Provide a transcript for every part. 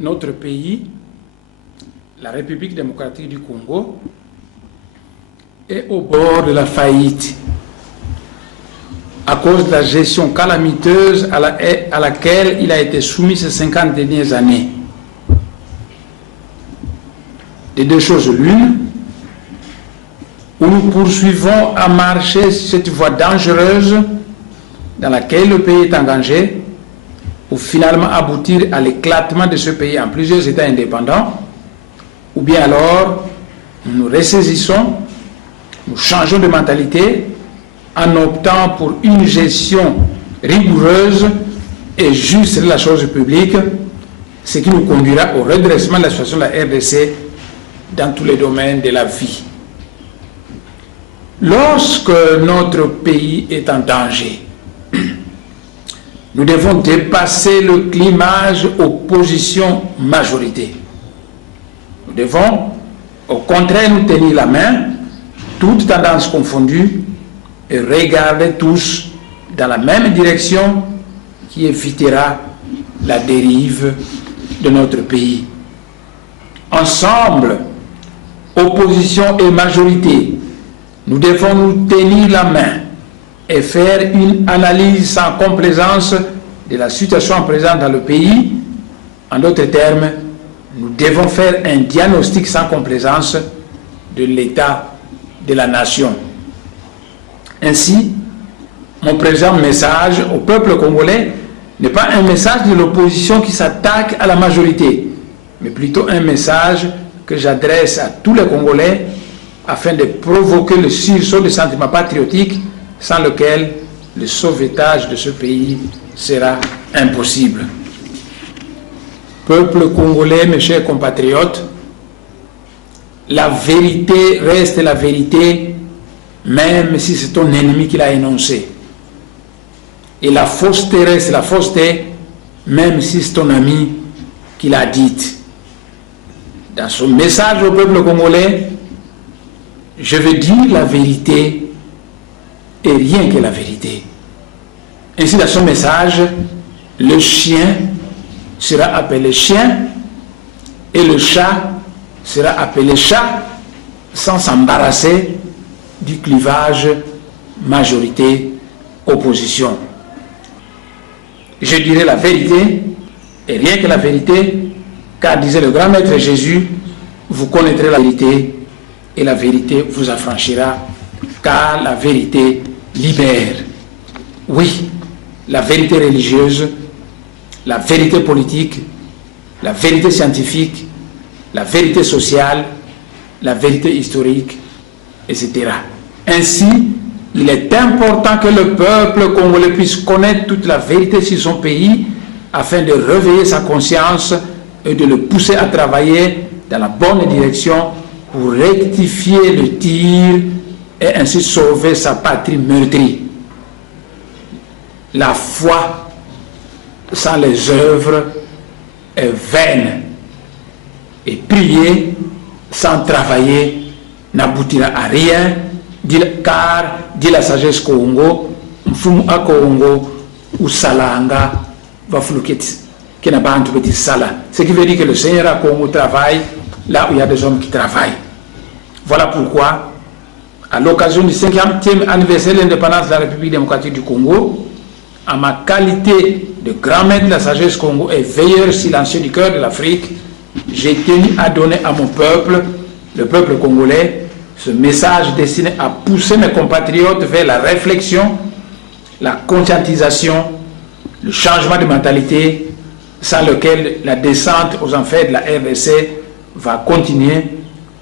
Notre pays, la République démocratique du Congo, est au bord de la faillite à cause de la gestion calamiteuse à laquelle il a été soumis ces 50 dernières années. Des deux choses l'une, où nous poursuivons à marcher cette voie dangereuse dans laquelle le pays est engagé, pour finalement aboutir à l'éclatement de ce pays en plusieurs États indépendants, ou bien alors nous nous ressaisissons, nous changeons de mentalité en optant pour une gestion rigoureuse et juste de la chose publique, ce qui nous conduira au redressement de la situation de la RDC dans tous les domaines de la vie. Lorsque notre pays est en danger, nous devons dépasser le clivage opposition-majorité. Nous devons, au contraire, nous tenir la main, toutes tendances confondues, et regarder tous dans la même direction qui évitera la dérive de notre pays. Ensemble, opposition et majorité, nous devons nous tenir la main et faire une analyse sans complaisance de la situation présente dans le pays. En d'autres termes, nous devons faire un diagnostic sans complaisance de l'état de la nation. Ainsi, mon présent message au peuple congolais n'est pas un message de l'opposition qui s'attaque à la majorité, mais plutôt un message que j'adresse à tous les Congolais afin de provoquer le sursaut de sentiments patriotiques sans lequel le sauvetage de ce pays sera impossible. Peuple congolais, mes chers compatriotes, la vérité reste la vérité, même si c'est ton ennemi qui l'a énoncée. Et la fausseté reste la fausseté, même si c'est ton ami qui l'a dite. Dans son message au peuple congolais, je veux dire la vérité et rien que la vérité. Ainsi, dans son message, le chien sera appelé chien et le chat sera appelé chat, sans s'embarrasser du clivage majorité-opposition. Je dirai la vérité et rien que la vérité, car disait le grand maître Jésus, vous connaîtrez la vérité et la vérité vous affranchira, car la vérité libère. Oui, la vérité religieuse, la vérité politique, la vérité scientifique, la vérité sociale, la vérité historique, etc. Ainsi, il est important que le peuple congolais puisse connaître toute la vérité sur son pays afin de réveiller sa conscience et de le pousser à travailler dans la bonne direction pour rectifier le tir et ainsi sauver sa patrie meurtrie. La foi sans les œuvres est vaine et prier sans travailler n'aboutira à rien, car dit la sagesse Congo, mfumu a Congo ou salanga va fluketi qui n'a pas un sala. Ce qui veut dire que le Seigneur à Congo travaille là où il y a des hommes qui travaillent. Voilà pourquoi, à l'occasion du 50e anniversaire de l'indépendance de la République démocratique du Congo, en ma qualité de grand maître de la sagesse Congo et veilleur silencieux du cœur de l'Afrique, j'ai tenu à donner à mon peuple, le peuple congolais, ce message destiné à pousser mes compatriotes vers la réflexion, la conscientisation, le changement de mentalité, sans lequel la descente aux enfers de la RDC va continuer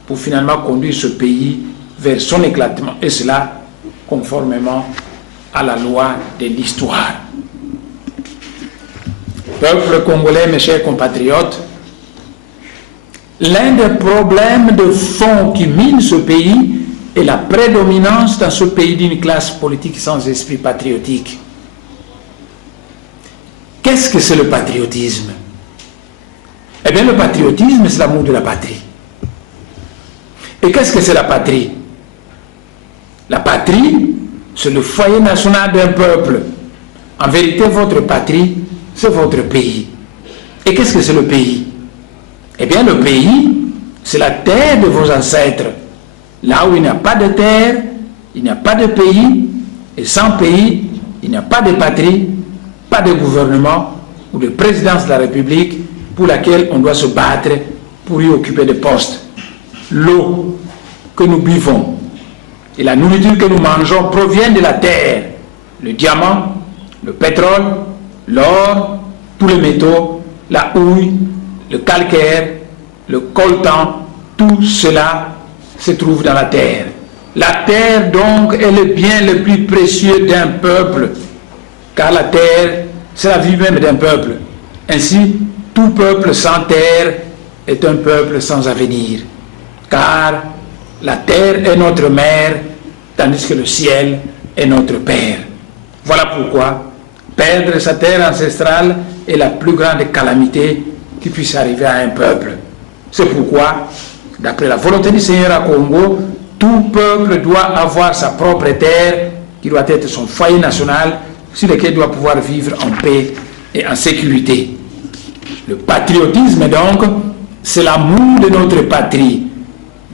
pour finalement conduire ce pays vers son éclatement, et cela conformément à la loi de l'histoire. Peuple congolais, mes chers compatriotes, l'un des problèmes de fond qui mine ce pays est la prédominance dans ce pays d'une classe politique sans esprit patriotique. Qu'est-ce que c'est le patriotisme? Eh bien, le patriotisme, c'est l'amour de la patrie. Et qu'est-ce que c'est la patrie? La patrie, c'est le foyer national d'un peuple. En vérité, votre patrie, c'est votre pays. Et qu'est-ce que c'est le pays? Eh bien, le pays, c'est la terre de vos ancêtres. Là où il n'y a pas de terre, il n'y a pas de pays. Et sans pays, il n'y a pas de patrie, pas de gouvernement ou de présidence de la République pour laquelle on doit se battre pour y occuper des postes. L'eau que nous buvons et la nourriture que nous mangeons proviennent de la terre. Le diamant, le pétrole, l'or, tous les métaux, la houille, le calcaire, le coltan, tout cela se trouve dans la terre. La terre donc est le bien le plus précieux d'un peuple, car la terre, c'est la vie même d'un peuple. Ainsi, tout peuple sans terre est un peuple sans avenir, car la terre est notre mère, tandis que le ciel est notre père. Voilà pourquoi perdre sa terre ancestrale est la plus grande calamité qui puisse arriver à un peuple. C'est pourquoi, d'après la volonté du Seigneur à Congo, tout peuple doit avoir sa propre terre, qui doit être son foyer national, sur lequel il doit pouvoir vivre en paix et en sécurité. Le patriotisme, donc, c'est l'amour de notre patrie,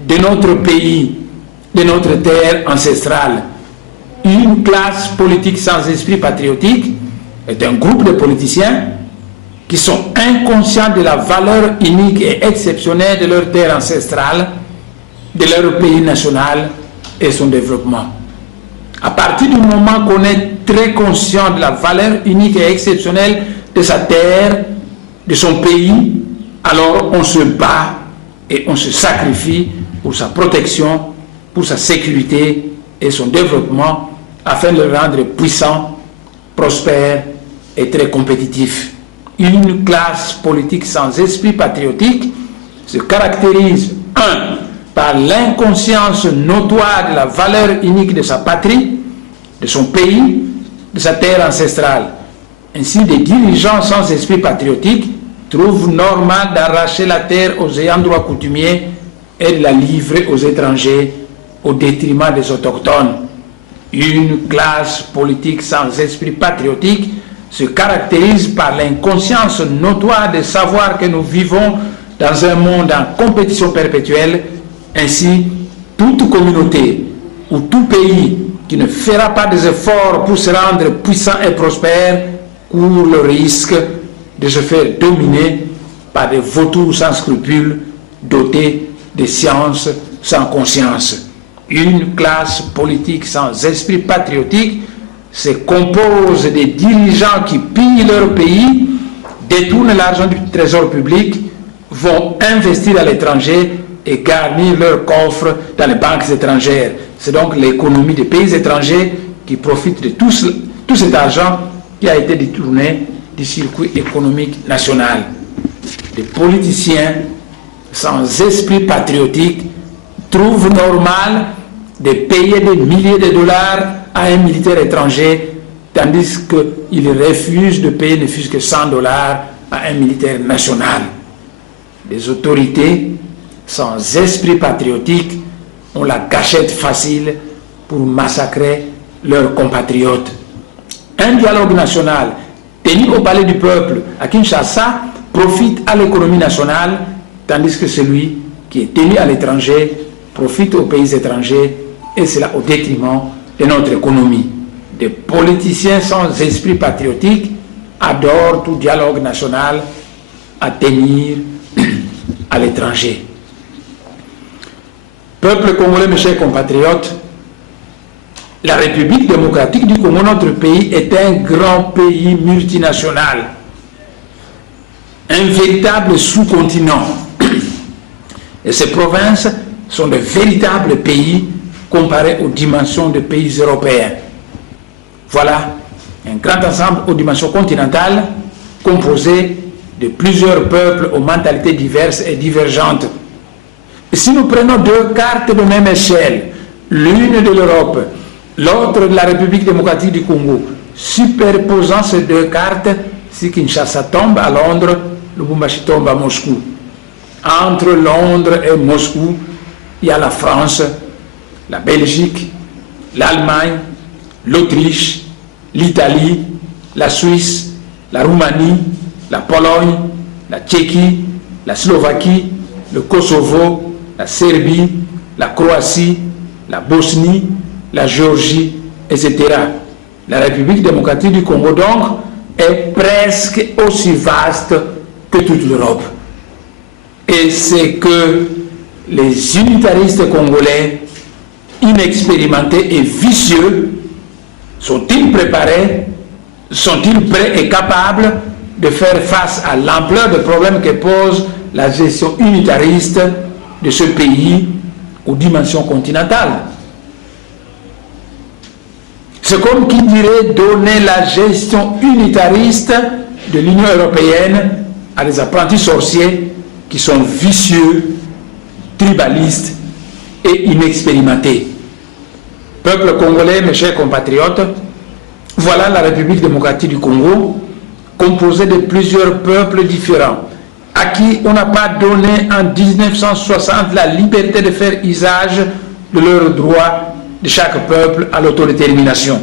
de notre pays, de notre terre ancestrale. Une classe politique sans esprit patriotique est un groupe de politiciens qui sont inconscients de la valeur unique et exceptionnelle de leur terre ancestrale, de leur pays national et son développement. À partir du moment qu'on est très conscient de la valeur unique et exceptionnelle de sa terre, de son pays, alors on se bat et on se sacrifie pour sa protection, pour sa sécurité et son développement, afin de le rendre puissant, prospère et très compétitif. Une classe politique sans esprit patriotique se caractérise, 1, par l'inconscience notoire de la valeur unique de sa patrie, de son pays, de sa terre ancestrale. Ainsi, des dirigeants sans esprit patriotique trouvent normal d'arracher la terre aux ayants droit coutumiers et de la livrer aux étrangers au détriment des autochtones. Une classe politique sans esprit patriotique se caractérise par l'inconscience notoire de savoir que nous vivons dans un monde en compétition perpétuelle. Ainsi, toute communauté ou tout pays qui ne fera pas des efforts pour se rendre puissant et prospère court le risque de se faire dominer par des vautours sans scrupules, dotés de sciences sans conscience. Une classe politique sans esprit patriotique se compose des dirigeants qui pillent leur pays, détournent l'argent du trésor public, vont investir à l'étranger et garnir leurs coffres dans les banques étrangères. C'est donc l'économie des pays étrangers qui profite de tout cet argent qui a été détourné du circuit économique national. Des politiciens sans esprit patriotique trouvent normal de payer des milliers de dollars à un militaire étranger, tandis qu'il refuse de payer ne fût-ce que 100 dollars à un militaire national. Les autorités sans esprit patriotique ont la gâchette facile pour massacrer leurs compatriotes. Un dialogue national tenu au palais du peuple à Kinshasa profite à l'économie nationale, tandis que celui qui est tenu à l'étranger profite aux pays étrangers, et cela au détriment de notre économie. des politiciens sans esprit patriotique adorent tout dialogue national à tenir à l'étranger. Peuple congolais, mes chers compatriotes, la République démocratique du Congo, notre pays, est un grand pays multinational, un véritable sous-continent. Et ces provinces sont de véritables pays comparés aux dimensions des pays européens. Voilà un grand ensemble aux dimensions continentales composé de plusieurs peuples aux mentalités diverses et divergentes. Et si nous prenons deux cartes de même échelle, l'une de l'Europe, l'autre de la République démocratique du Congo, superposant ces deux cartes, si Kinshasa tombe à Londres, Lubumbashi tombe à Moscou. Entre Londres et Moscou, il y a la France, la Belgique, l'Allemagne, l'Autriche, l'Italie, la Suisse, la Roumanie, la Pologne, la Tchéquie, la Slovaquie, le Kosovo, la Serbie, la Croatie, la Bosnie, la Géorgie, etc. La République démocratique du Congo, donc, est presque aussi vaste que toute l'Europe. Et c'est que les unitaristes congolais, inexpérimentés et vicieux, sont-ils préparés, sont-ils prêts et capables de faire face à l'ampleur des problèmes que pose la gestion unitariste de ce pays aux dimensions continentales? C'est comme qui dirait donner la gestion unitariste de l'Union européenne à des apprentis sorciers qui sont vicieux, tribalistes et inexpérimentés. Peuple congolais, mes chers compatriotes, voilà la République démocratique du Congo, composée de plusieurs peuples différents, à qui on n'a pas donné en 1960 la liberté de faire usage de leurs droits de chaque peuple à l'autodétermination.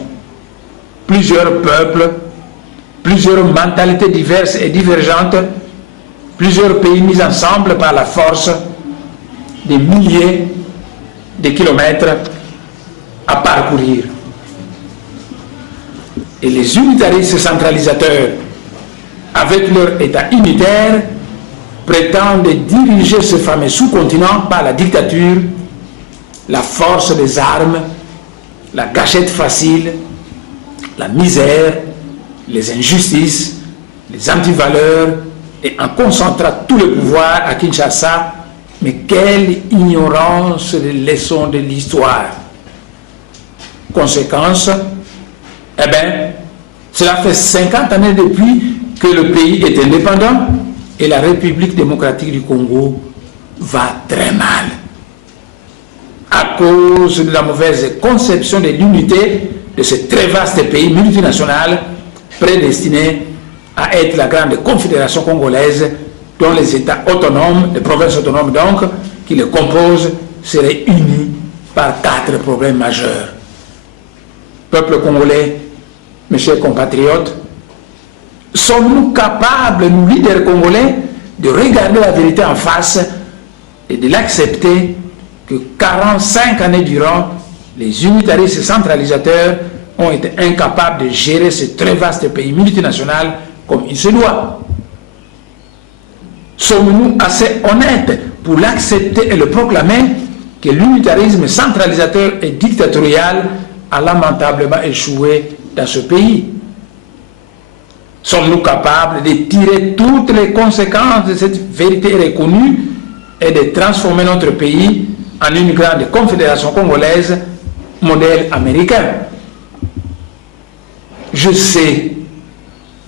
Plusieurs peuples, plusieurs mentalités diverses et divergentes, plusieurs pays mis ensemble par la force, des milliers de kilomètres à parcourir. Et les unitaristes centralisateurs, avec leur État unitaire, prétendent diriger ce fameux sous-continent par la dictature, la force des armes, la gâchette facile, la misère, les injustices, les antivaleurs, et en concentrant tout le pouvoir à Kinshasa. Mais quelle ignorance des leçons de l'histoire! Conséquence, eh bien, cela fait 50 années depuis que le pays est indépendant et la République démocratique du Congo va très mal. À cause de la mauvaise conception de l'unité de ce très vaste pays multinational prédestiné à être la grande confédération congolaise dont les États autonomes, les provinces autonomes donc, qui le composent, seraient unis par 4 problèmes majeurs. Peuple congolais, mes chers compatriotes, sommes-nous capables, nous leaders congolais, de regarder la vérité en face et de l'accepter que 45 années durant, les unitaristes centralisateurs ont été incapables de gérer ce très vaste pays multinational comme il se doit? Sommes-nous assez honnêtes pour l'accepter et le proclamer que l'unitarisme centralisateur et dictatorial a lamentablement échoué dans ce pays? Sommes-nous capables de tirer toutes les conséquences de cette vérité reconnue et de transformer notre pays en une grande confédération congolaise, modèle américain? Je sais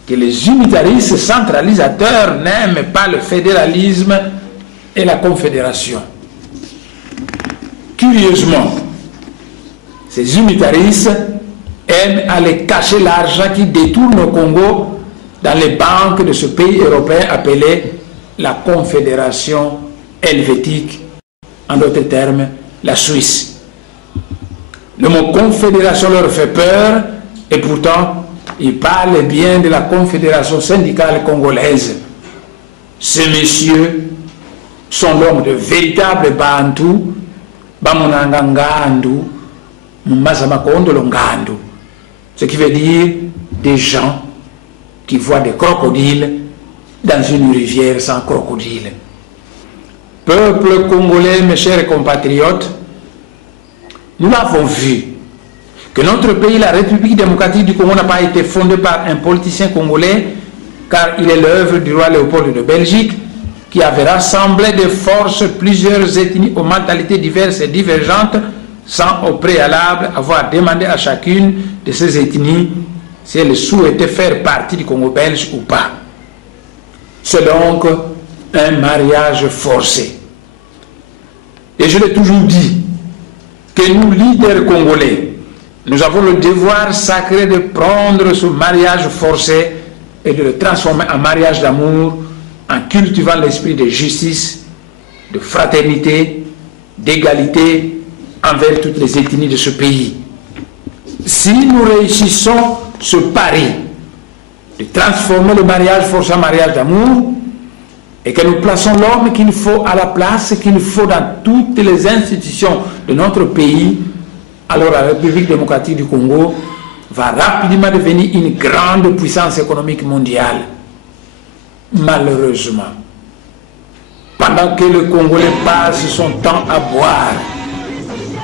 que les unitaristes centralisateurs n'aiment pas le fédéralisme et la confédération. Curieusement, ces unitaristes aiment aller cacher l'argent qui détourne au Congo dans les banques de ce pays européen appelé la Confédération helvétique, en d'autres termes, la Suisse. Le mot confédération leur fait peur et pourtant, ils parlent bien de la Confédération syndicale congolaise. Ces messieurs sont l'homme de véritables Bantous, Bamunanga Ngandu, Mazamakondo Ngandu. Ce qui veut dire des gens qui voient des crocodiles dans une rivière sans crocodile. Peuple congolais, mes chers compatriotes, nous l'avons vu, que notre pays, la République démocratique du Congo, n'a pas été fondé par un politicien congolais, car il est l'œuvre du roi Léopold de Belgique, qui avait rassemblé de force plusieurs ethnies aux mentalités diverses et divergentes, sans au préalable avoir demandé à chacune de ces ethnies si elle souhaitait faire partie du Congo belge ou pas. C'est donc un mariage forcé. Et je l'ai toujours dit, que nous, leaders congolais, nous avons le devoir sacré de prendre ce mariage forcé et de le transformer en mariage d'amour, en cultivant l'esprit de justice, de fraternité, d'égalité envers toutes les ethnies de ce pays. Si nous réussissons ce pari de transformer le mariage forcé en mariage d'amour, et que nous plaçons l'homme qu'il faut à la place qu'il faut dans toutes les institutions de notre pays, alors la République démocratique du Congo va rapidement devenir une grande puissance économique mondiale. Malheureusement, pendant que le Congolais passe son temps à boire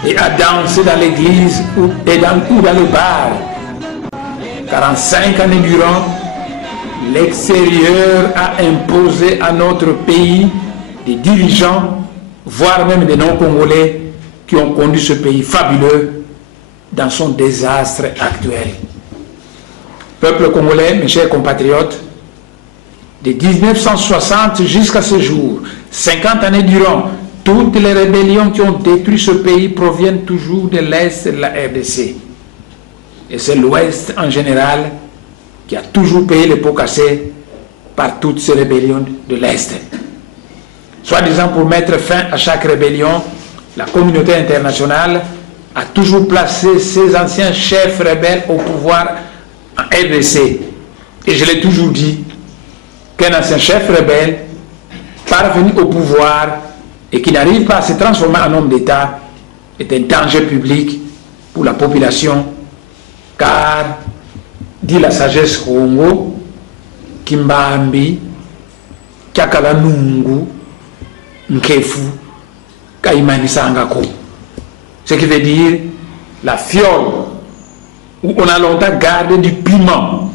et à danser dans l'église ou dans le bar, 45 années durant, l'extérieur a imposé à notre pays des dirigeants, voire même des non-congolais, qui ont conduit ce pays fabuleux dans son désastre actuel. Peuple congolais, mes chers compatriotes, de 1960 jusqu'à ce jour, 50 années durant, toutes les rébellions qui ont détruit ce pays proviennent toujours de l'Est de la RDC. Et c'est l'Ouest en général qui a toujours payé les pots cassés par toutes ces rébellions de l'Est. Soi-disant pour mettre fin à chaque rébellion, la communauté internationale a toujours placé ses anciens chefs rebelles au pouvoir en RDC. Et je l'ai toujours dit, qu'un ancien chef rebelle parvenu au pouvoir et qui n'arrive pas à se transformer en homme d'État est un danger public pour la population, car, dit la sagesse Congo, Kimbambi, Kakala Nungu, Nkefu, Kaimani Sangako. Ce qui veut dire la fiole où on a longtemps gardé du piment.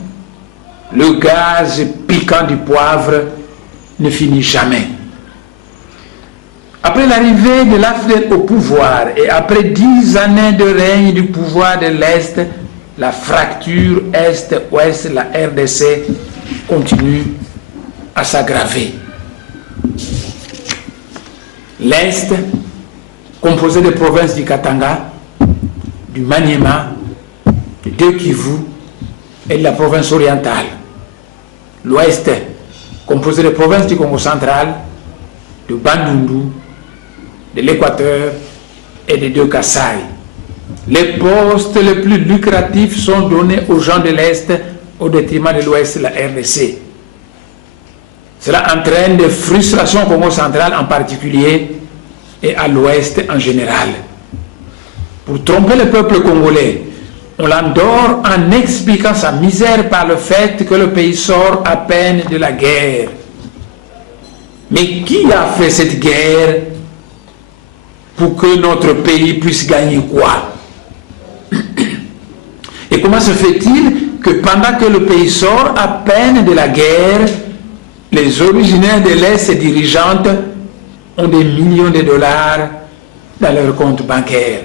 Le gaz piquant du poivre ne finit jamais. Après l'arrivée de l'AFDEL au pouvoir et après 10 années de règne du pouvoir de l'Est, la fracture Est-Ouest, la RDC, continue à s'aggraver. L'Est, composé des provinces du Katanga, du Maniema, du Deux-Kivu et de la province orientale. L'Ouest, composé des provinces du Congo central, de Bandundu, de l'Équateur et des deux Kasaï. Les postes les plus lucratifs sont donnés aux gens de l'Est au détriment de l'Ouest et la RDC. Cela entraîne des frustrations au Congo central en particulier et à l'Ouest en général. Pour tromper le peuple congolais, on l'endort en expliquant sa misère par le fait que le pays sort à peine de la guerre. Mais qui a fait cette guerre pour que notre pays puisse gagner quoi? Et comment se fait-il que pendant que le pays sort à peine de la guerre, les originaires de l'Est et dirigeantes ont des millions de dollars dans leurs comptes bancaires?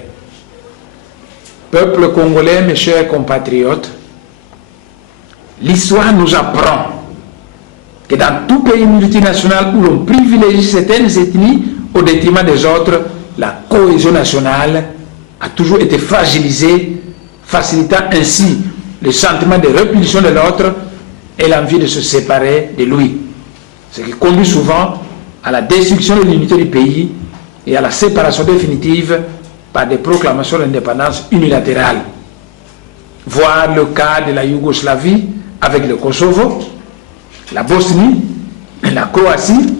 Peuple congolais, mes chers compatriotes, l'histoire nous apprend que dans tout pays multinational où l'on privilégie certaines ethnies au détriment des autres, la cohésion nationale a toujours été fragilisée, facilitant ainsi le sentiment de répulsion de l'autre et l'envie de se séparer de lui. Ce qui conduit souvent à la destruction de l'unité du pays et à la séparation définitive par des proclamations d'indépendance unilatérales. Voir le cas de la Yougoslavie avec le Kosovo, la Bosnie, la Croatie,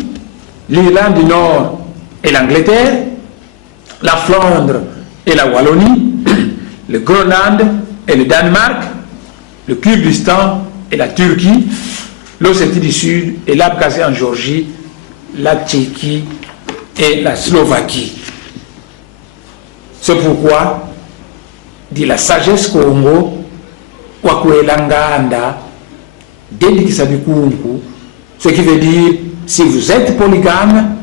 l'Irlande du Nord et l'Angleterre, la Flandre et la Wallonie, le Groenland et le Danemark, le Kurdistan et la Turquie, l'Ossétie du Sud et l'Abkhazie en Géorgie, la Tchéquie et la Slovaquie. C'est pourquoi, dit la sagesse Congo, Wakuelanganda, Dedikisabikunku, ce qui veut dire, si vous êtes polygame,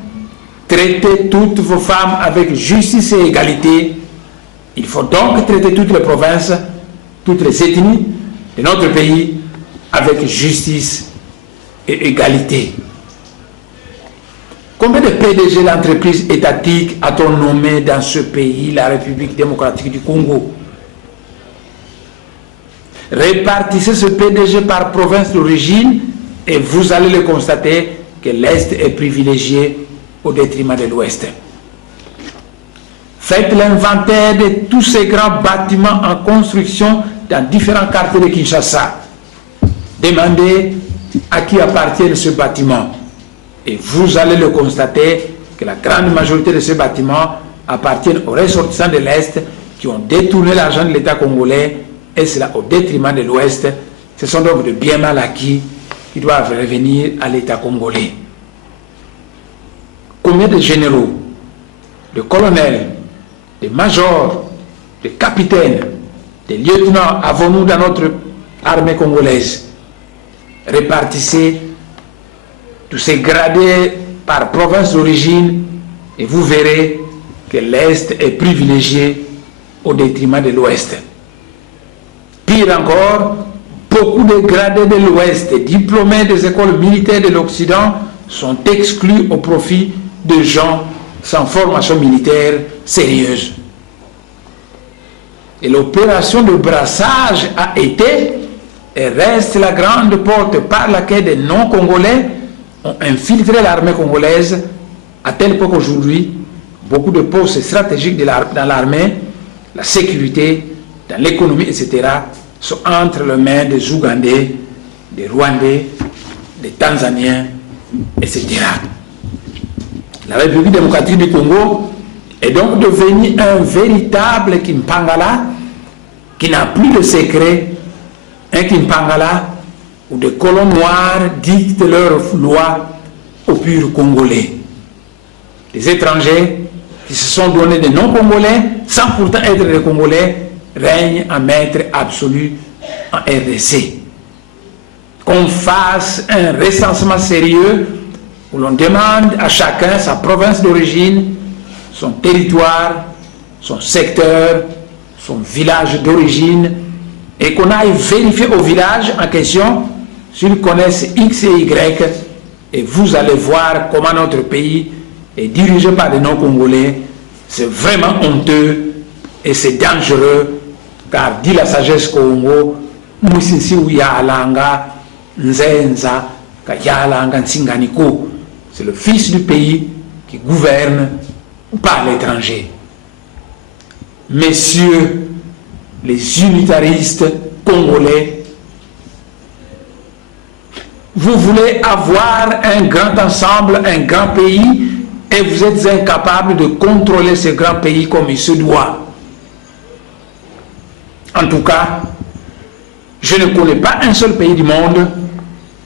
traitez toutes vos femmes avec justice et égalité. Il faut donc traiter toutes les provinces, toutes les ethnies de notre pays avec justice et égalité. Combien de PDG d'entreprises étatiques a-t-on nommé dans ce pays, la République démocratique du Congo? Répartissez ce PDG par province d'origine et vous allez le constater que l'Est est privilégié au détriment de l'Ouest. Faites l'inventaire de tous ces grands bâtiments en construction dans différents quartiers de Kinshasa. Demandez à qui appartient ce bâtiment. Et vous allez le constater que la grande majorité de ces bâtiments appartiennent aux ressortissants de l'Est qui ont détourné l'argent de l'État congolais, et cela au détriment de l'Ouest. Ce sont donc de biens mal acquis qui doivent revenir à l'État congolais. Combien de généraux, de colonels, de majors, de capitaines, de lieutenants avons-nous dans notre armée congolaise? Répartissez tous ces gradés par province d'origine et vous verrez que l'Est est privilégié au détriment de l'Ouest. Pire encore, beaucoup de gradés de l'Ouest, diplômés des écoles militaires de l'Occident, sont exclus au profit de gens sans formation militaire sérieuse. Et l'opération de brassage a été et reste la grande porte par laquelle des non-congolais ont infiltré l'armée congolaise, à tel point qu'aujourd'hui, beaucoup de postes stratégiques dans l'armée, la sécurité, dans l'économie, etc., sont entre les mains des Ougandais, des Rwandais, des Tanzaniens, etc. La République démocratique du Congo est donc devenue un véritable Kimpangala qui n'a plus de secret, un Kimpangala où des colons noirs dictent leurs lois aux purs Congolais. Les étrangers qui se sont donnés des non-Congolais, sans pourtant être des Congolais, règnent en maître absolu en RDC. Qu'on fasse un recensement sérieux où l'on demande à chacun sa province d'origine, son territoire, son secteur, son village d'origine, et qu'on aille vérifier au village en question s'ils connaissent X et Y, et vous allez voir comment notre pays est dirigé par des non-congolais. C'est vraiment honteux et c'est dangereux, car dit la sagesse Congo, Musisi Uyalanga, Nzenza, Kayalanga, Nsinganiko. C'est le fils du pays qui gouverne par l'étranger. Messieurs les unitaristes congolais, vous voulez avoir un grand ensemble, un grand pays, et vous êtes incapables de contrôler ce grand pays comme il se doit. En tout cas, je ne connais pas un seul pays du monde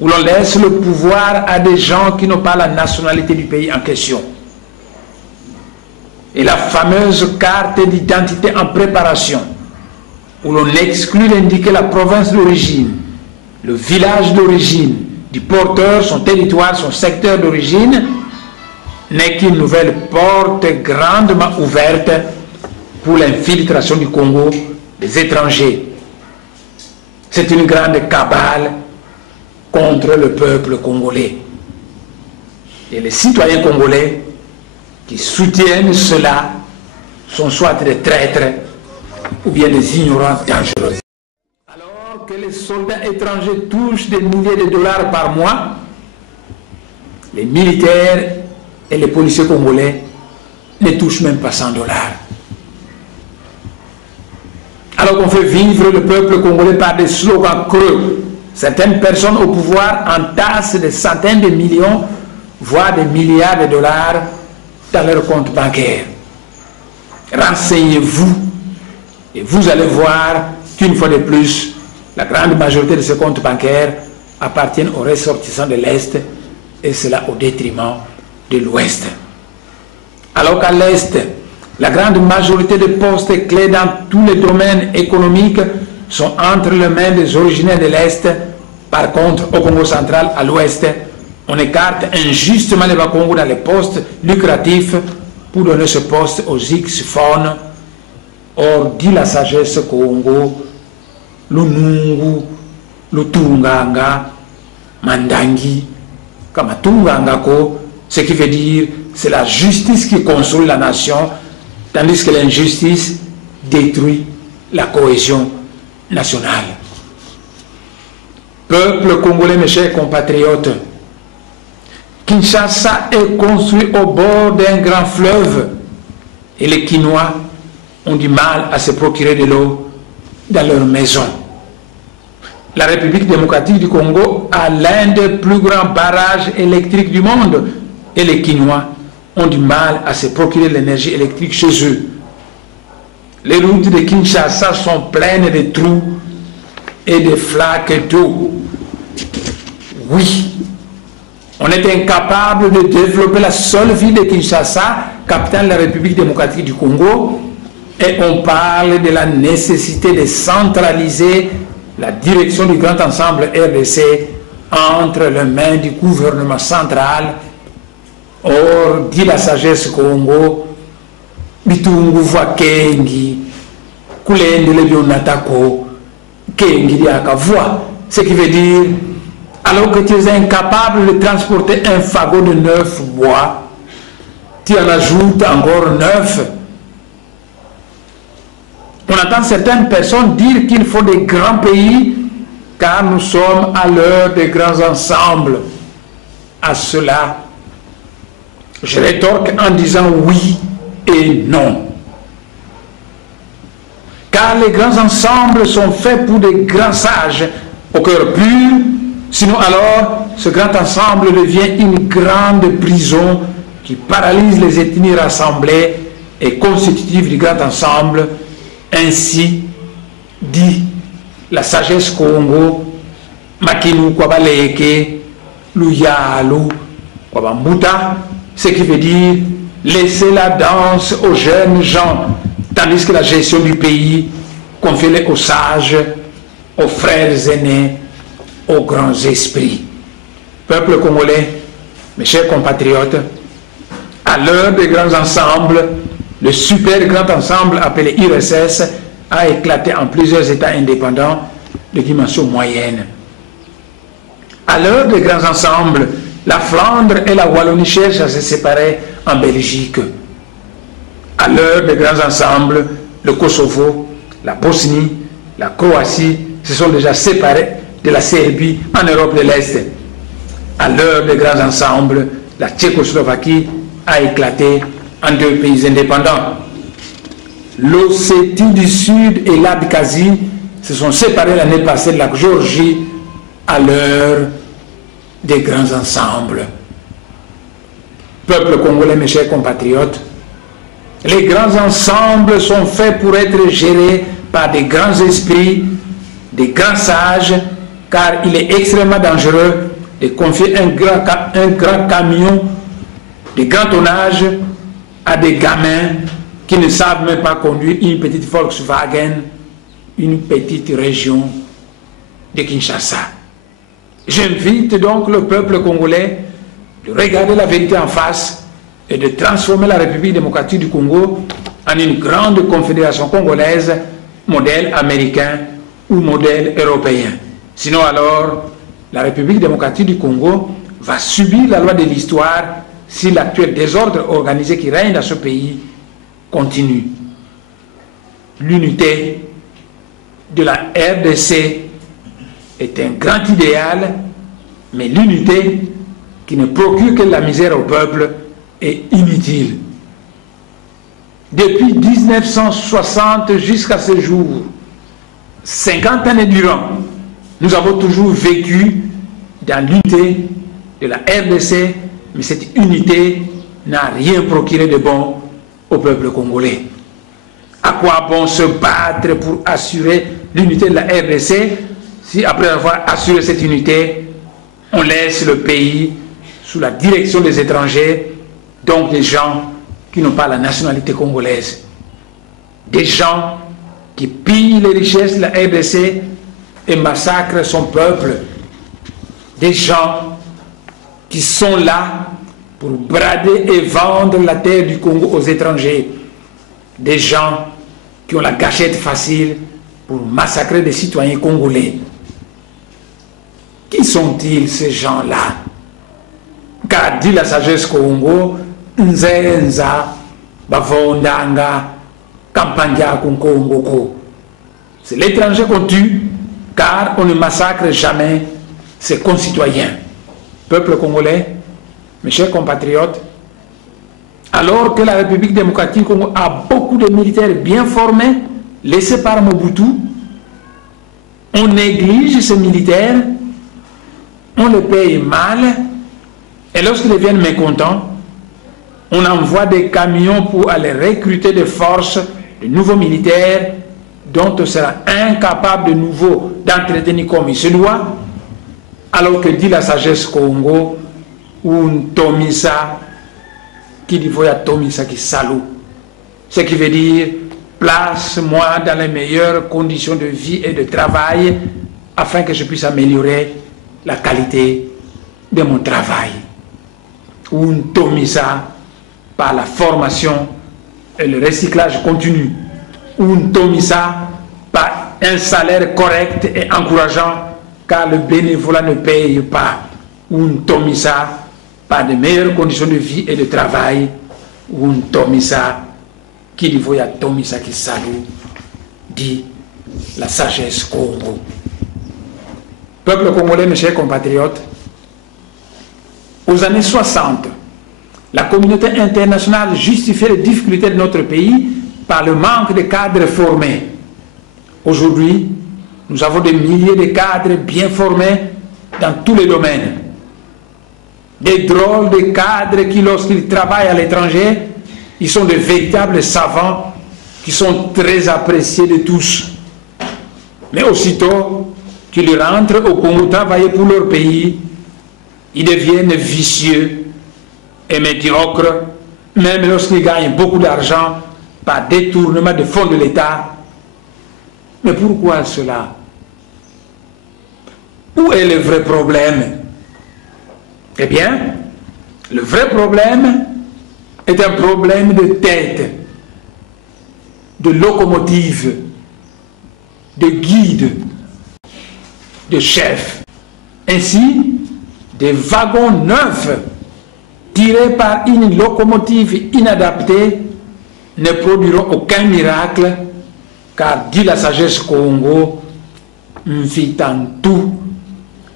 où l'on laisse le pouvoir à des gens qui n'ont pas la nationalité du pays en question. Et la fameuse carte d'identité en préparation, où l'on exclut d'indiquer la province d'origine, le village d'origine du porteur, son territoire, son secteur d'origine, n'est qu'une nouvelle porte grandement ouverte pour l'infiltration du Congo des étrangers. C'est une grande cabale contre le peuple congolais. Et les citoyens congolais qui soutiennent cela sont soit des traîtres ou bien des ignorants dangereux. Alors que les soldats étrangers touchent des milliers de dollars par mois, les militaires et les policiers congolais ne touchent même pas 100 dollars. Alors qu'on fait vivre le peuple congolais par des slogans creux, certaines personnes au pouvoir entassent des centaines de millions, voire des milliards de dollars dans leur compte bancaire. Renseignez-vous et vous allez voir qu'une fois de plus, La grande majorité de ces comptes bancaires appartiennent aux ressortissants de l'Est, et cela au détriment de l'Ouest. Alors qu'à l'Est, la grande majorité des postes clés dans tous les domaines économiques sont entre les mains des originaires de l'Est. Par contre, au Congo central, à l'Ouest, on écarte injustement les Bakongo dans les postes lucratifs pour donner ce poste aux X-phones. Or, dit la sagesse Congo, le Nungu, le Tunganga, Mandangi, Kamatunganga ko, ce qui veut dire c'est la justice qui construit la nation, tandis que l'injustice détruit la cohésion nationale. Peuple congolais, mes chers compatriotes, Kinshasa est construit au bord d'un grand fleuve et les Kinois ont du mal à se procurer de l'eau dans leur maison. La République démocratique du Congo a l'un des plus grands barrages électriques du monde et les Kinois ont du mal à se procurer l'énergie électrique chez eux. Les routes de Kinshasa sont pleines de trous et de flaques d'eau. Oui, on est incapable de développer la seule ville de Kinshasa, capitale de la République démocratique du Congo, et on parle de la nécessité de centraliser la direction du grand ensemble RDC entre les mains du gouvernement central. Or, dit la sagesse Congo, bitungu voit kengi, kulende le bionatako, kengi diaka voit. Ce qui veut dire, alors que tu es incapable de transporter un fagot de 9 bois, tu en ajoutes encore 9. On entend certaines personnes dire qu'il faut des grands pays car nous sommes à l'heure des grands ensembles. À cela, je rétorque en disant oui et non. Car les grands ensembles sont faits pour des grands sages au cœur pur, sinon alors ce grand ensemble devient une grande prison qui paralyse les ethnies rassemblées et constitutives du grand ensemble. Ainsi dit la sagesse Congo, Makinu Kwabaleke, Luyalu, Kwabambuta, ce qui veut dire laisser la danse aux jeunes gens, tandis que la gestion du pays confie aux sages, aux frères aînés, aux grands esprits. Peuple congolais, mes chers compatriotes, à l'heure des grands ensembles, le super grand ensemble appelé IRSS a éclaté en plusieurs États indépendants de dimension moyenne. À l'heure des grands ensembles, la Flandre et la Wallonie cherchent à se séparer en Belgique. À l'heure des grands ensembles, le Kosovo, la Bosnie, la Croatie se sont déjà séparés de la Serbie en Europe de l'Est. À l'heure des grands ensembles, la Tchécoslovaquie a éclaté en 2 pays indépendants. L'Ossétie du Sud et l'Abkhazie se sont séparés l'année passée de la Géorgie à l'heure des grands ensembles. Peuple congolais, mes chers compatriotes, les grands ensembles sont faits pour être gérés par des grands esprits, des grands sages, car il est extrêmement dangereux de confier un grand camion de grand tonnage à des gamins qui ne savent même pas conduire une petite Volkswagen, une petite région de Kinshasa. J'invite donc le peuple congolais de regarder la vérité en face et de transformer la République démocratique du Congo en une grande confédération congolaise, modèle américain ou modèle européen. Sinon alors, la République démocratique du Congo va subir la loi de l'histoire si l'actuel désordre organisé qui règne dans ce pays continue. L'unité de la RDC est un grand idéal, mais l'unité qui ne procure que la misère au peuple est inutile. Depuis 1960 jusqu'à ce jour, 50 années durant, nous avons toujours vécu dans l'unité de la RDC, mais cette unité n'a rien procuré de bon au peuple congolais. À quoi bon se battre pour assurer l'unité de la RDC si après avoir assuré cette unité, on laisse le pays sous la direction des étrangers, donc des gens qui n'ont pas la nationalité congolaise, des gens qui pillent les richesses de la RDC et massacrent son peuple, des gens qui sont là pour brader et vendre la terre du Congo aux étrangers, des gens qui ont la gâchette facile pour massacrer des citoyens congolais. Qui sont-ils ces gens-là? Car dit la sagesse Congo, Nzenza, Bavondanga, Kampanja, Kongo. C'est l'étranger qu'on tue, car on ne massacre jamais ses concitoyens. Peuple congolais, mes chers compatriotes, alors que la République démocratique du Congo a beaucoup de militaires bien formés, laissés par Mobutu, on néglige ces militaires, on les paye mal, et lorsqu'ils deviennent mécontents, on envoie des camions pour aller recruter des forces, de nouveaux militaires, dont on sera incapable de nouveau d'entretenir comme il se doit, alors que dit la sagesse Congo, un Tomisa, qui dit voya Tomisa qui salou. Ce qui veut dire, place-moi dans les meilleures conditions de vie et de travail, afin que je puisse améliorer la qualité de mon travail. Un Tomisa par la formation et le recyclage continu. Un Tomisa par un salaire correct et encourageant, car le bénévolat ne paye pas. Un Tomisa par de meilleures conditions de vie et de travail. Un Tomisa qui dit voya Tomisa qui salue, dit la sagesse Congo. Peuple congolais, mes chers compatriotes, aux années 60, la communauté internationale justifiait les difficultés de notre pays par le manque de cadres formés. Aujourd'hui, nous avons des milliers de cadres bien formés dans tous les domaines. Des drôles de cadres qui, lorsqu'ils travaillent à l'étranger, ils sont de véritables savants qui sont très appréciés de tous. Mais aussitôt qu'ils rentrent au Congo travailler pour leur pays, ils deviennent vicieux et médiocres, même lorsqu'ils gagnent beaucoup d'argent par détournement de fonds de l'État. Mais pourquoi cela? Où est le vrai problème? Eh bien, le vrai problème est un problème de tête, de locomotive, de guide, de chef. Ainsi, des wagons neufs tirés par une locomotive inadaptée ne produiront aucun miracle, car dit la sagesse Congo, Mfitantu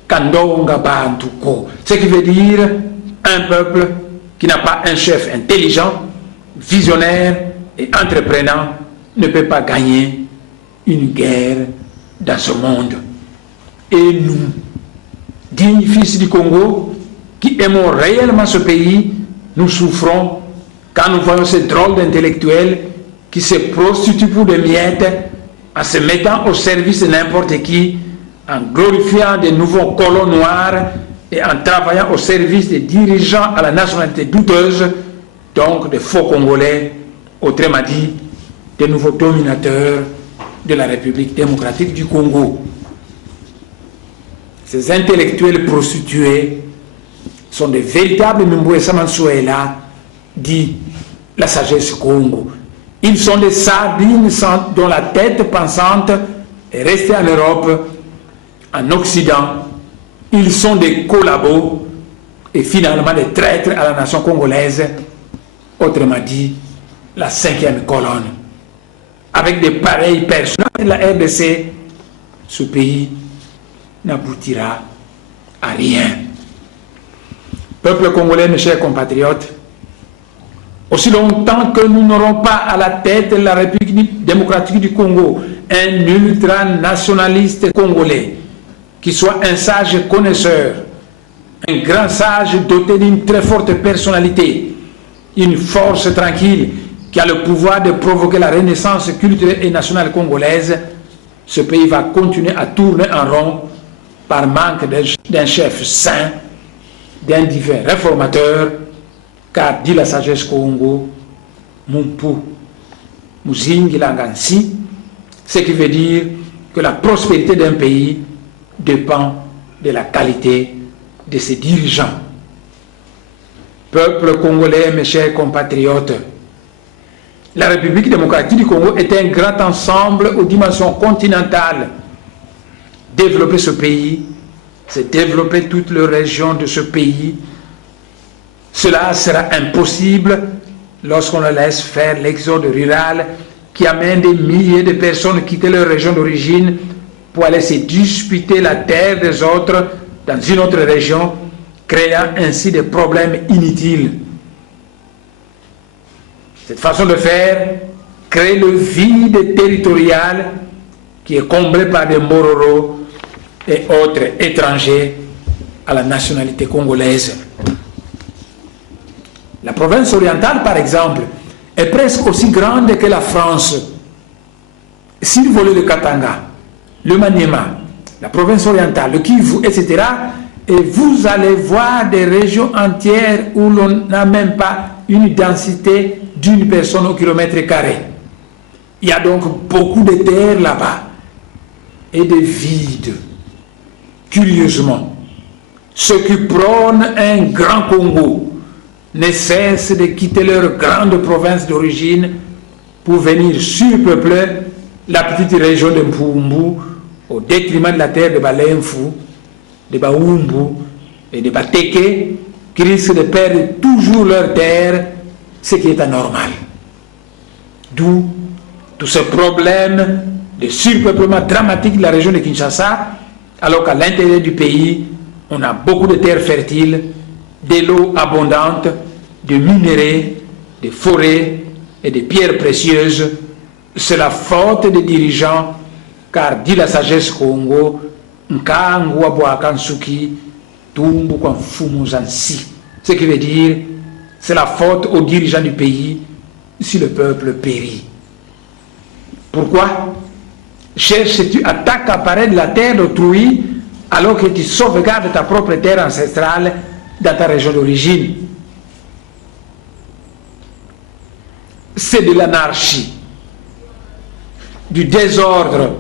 Kandonga Bantuko. Ce qui veut dire un peuple qui n'a pas un chef intelligent, visionnaire et entreprenant ne peut pas gagner une guerre dans ce monde. Et nous, dignes fils du Congo, qui aimons réellement ce pays, nous souffrons quand nous voyons ces drôles d'intellectuels qui se prostituent pour des miettes en se mettant au service de n'importe qui, en glorifiant de nouveaux colons noirs et en travaillant au service des dirigeants à la nationalité douteuse, donc des faux Congolais, autrement dit, des nouveaux dominateurs de la République démocratique du Congo. Ces intellectuels prostitués sont de véritables Mbouessa Mansuela, dit la sagesse Congo. Ils sont des sardines dont la tête pensante est restée en Europe, en Occident. Ils sont des collabos et finalement des traîtres à la nation congolaise, autrement dit, la 5e colonne. Avec des pareilles personnes de la RDC, ce pays n'aboutira à rien. Peuple congolais, mes chers compatriotes, aussi longtemps que nous n'aurons pas à la tête de la République démocratique du Congo un ultranationaliste congolais qui soit un sage connaisseur, un grand sage doté d'une très forte personnalité, une force tranquille qui a le pouvoir de provoquer la renaissance culturelle et nationale congolaise, ce pays va continuer à tourner en rond par manque d'un chef saint, d'un divin réformateur, car dit la sagesse Congo, Mumpu, Muzingi Langansi, ce qui veut dire que la prospérité d'un pays dépend de la qualité de ses dirigeants. Peuple congolais, mes chers compatriotes, la République démocratique du Congo est un grand ensemble aux dimensions continentales. Développer ce pays, c'est développer toutes les régions de ce pays. Cela sera impossible lorsqu'on le laisse faire l'exode rural qui amène des milliers de personnes quitter leur région d'origine pour aller se disputer la terre des autres dans une autre région, créant ainsi des problèmes inutiles. Cette façon de faire crée le vide territorial qui est comblé par des Mororo et autres étrangers à la nationalité congolaise. La province orientale, par exemple, est presque aussi grande que la France. Si vous voulez le Katanga, le Maniema, la province orientale, le Kivu, etc., et vous allez voir des régions entières où l'on n'a même pas une densité d'une personne au kilomètre carré. Il y a donc beaucoup de terres là-bas et de vides. Curieusement, ceux qui prônent un grand Congo ne cessent de quitter leur grande province d'origine pour venir surpeupler la petite région de Mpumbu au détriment de la terre de Balenfu, de Baumbu et de Bateke, qui risquent de perdre toujours leur terre, ce qui est anormal. D'où tous ces problèmes de surpeuplement dramatique de la région de Kinshasa, alors qu'à l'intérieur du pays, on a beaucoup de terres fertiles, de l'eau abondante, de minerais, de forêts et de pierres précieuses. C'est la faute des dirigeants, car dit la sagesse Congo, Nkangu Aboakansuki, Tumbu Fumuzansi. Ce qui veut dire, c'est la faute aux dirigeants du pays si le peuple périt. Pourquoi cherches-tu à t'accaparer de la terre d'autrui alors que tu sauvegardes ta propre terre ancestrale dans ta région d'origine? C'est de l'anarchie, du désordre,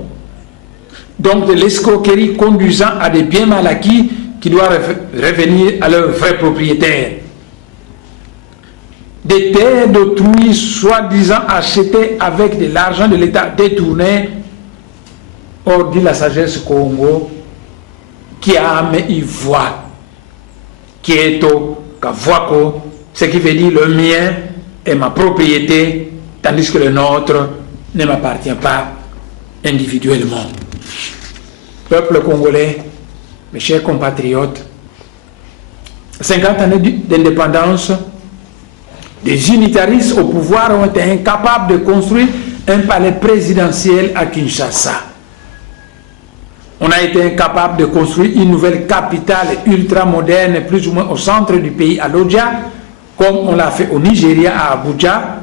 donc de l'escroquerie conduisant à des biens mal acquis qui doivent revenir à leurs vrais propriétaires. Des terres d'autrui soi-disant achetées avec de l'argent de l'État détourné. Or, dit la sagesse Congo, qui a y voit, qui est au Kavwako, ce qui veut dire le mien est ma propriété, tandis que le nôtre ne m'appartient pas individuellement. Peuple congolais, mes chers compatriotes, 50 années d'indépendance, des unitaristes au pouvoir ont été incapables de construire un palais présidentiel à Kinshasa. On a été incapable de construire une nouvelle capitale ultra-moderne, plus ou moins au centre du pays, à Lodja, comme on l'a fait au Nigeria, à Abuja,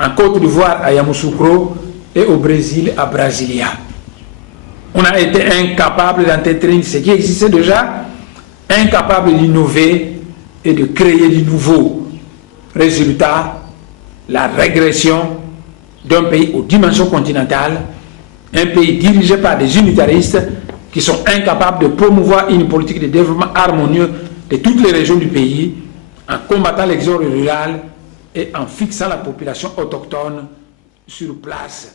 en Côte d'Ivoire, à Yamoussoukro, et au Brésil, à Brasilia. On a été incapable d'entretenir ce qui existait déjà, incapable d'innover et de créer du nouveau. Résultat, la régression d'un pays aux dimensions continentales, un pays dirigé par des unitaristes qui sont incapables de promouvoir une politique de développement harmonieux de toutes les régions du pays, en combattant l'exode rural et en fixant la population autochtone sur place.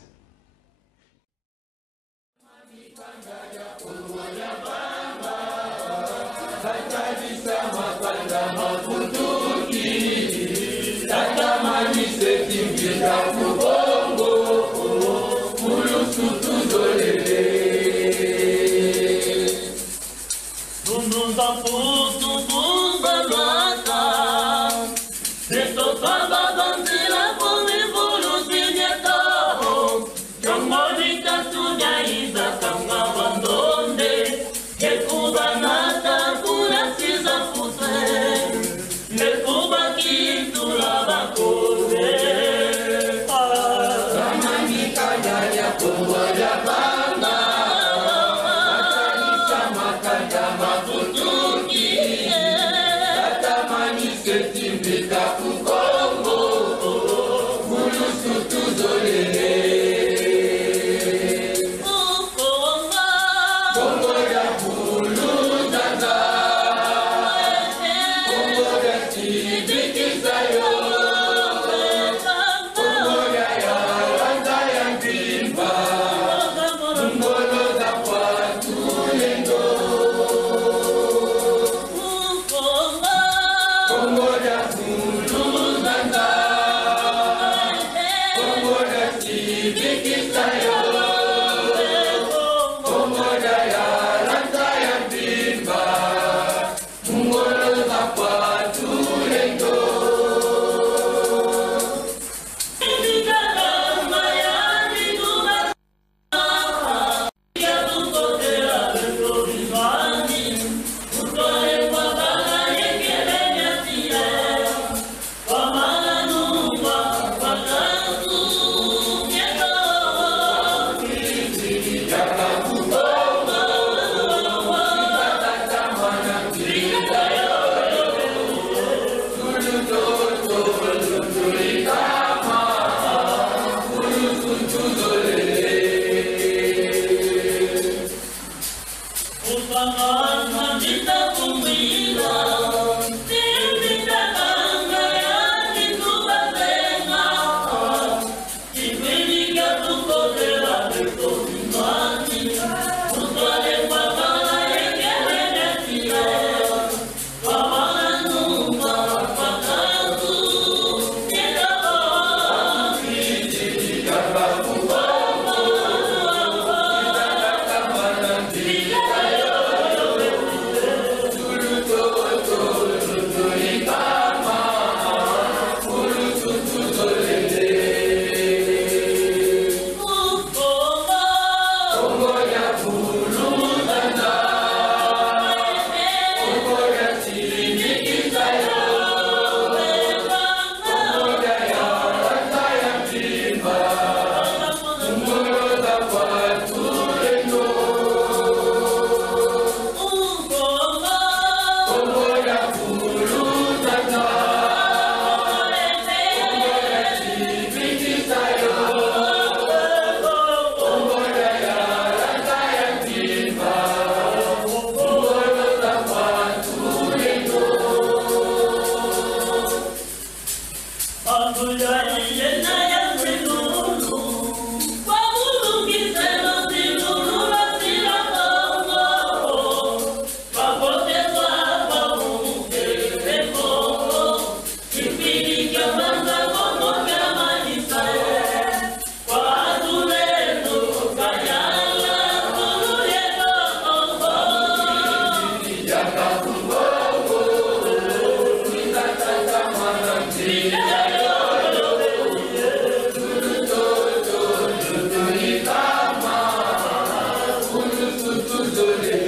Congo ya banda donner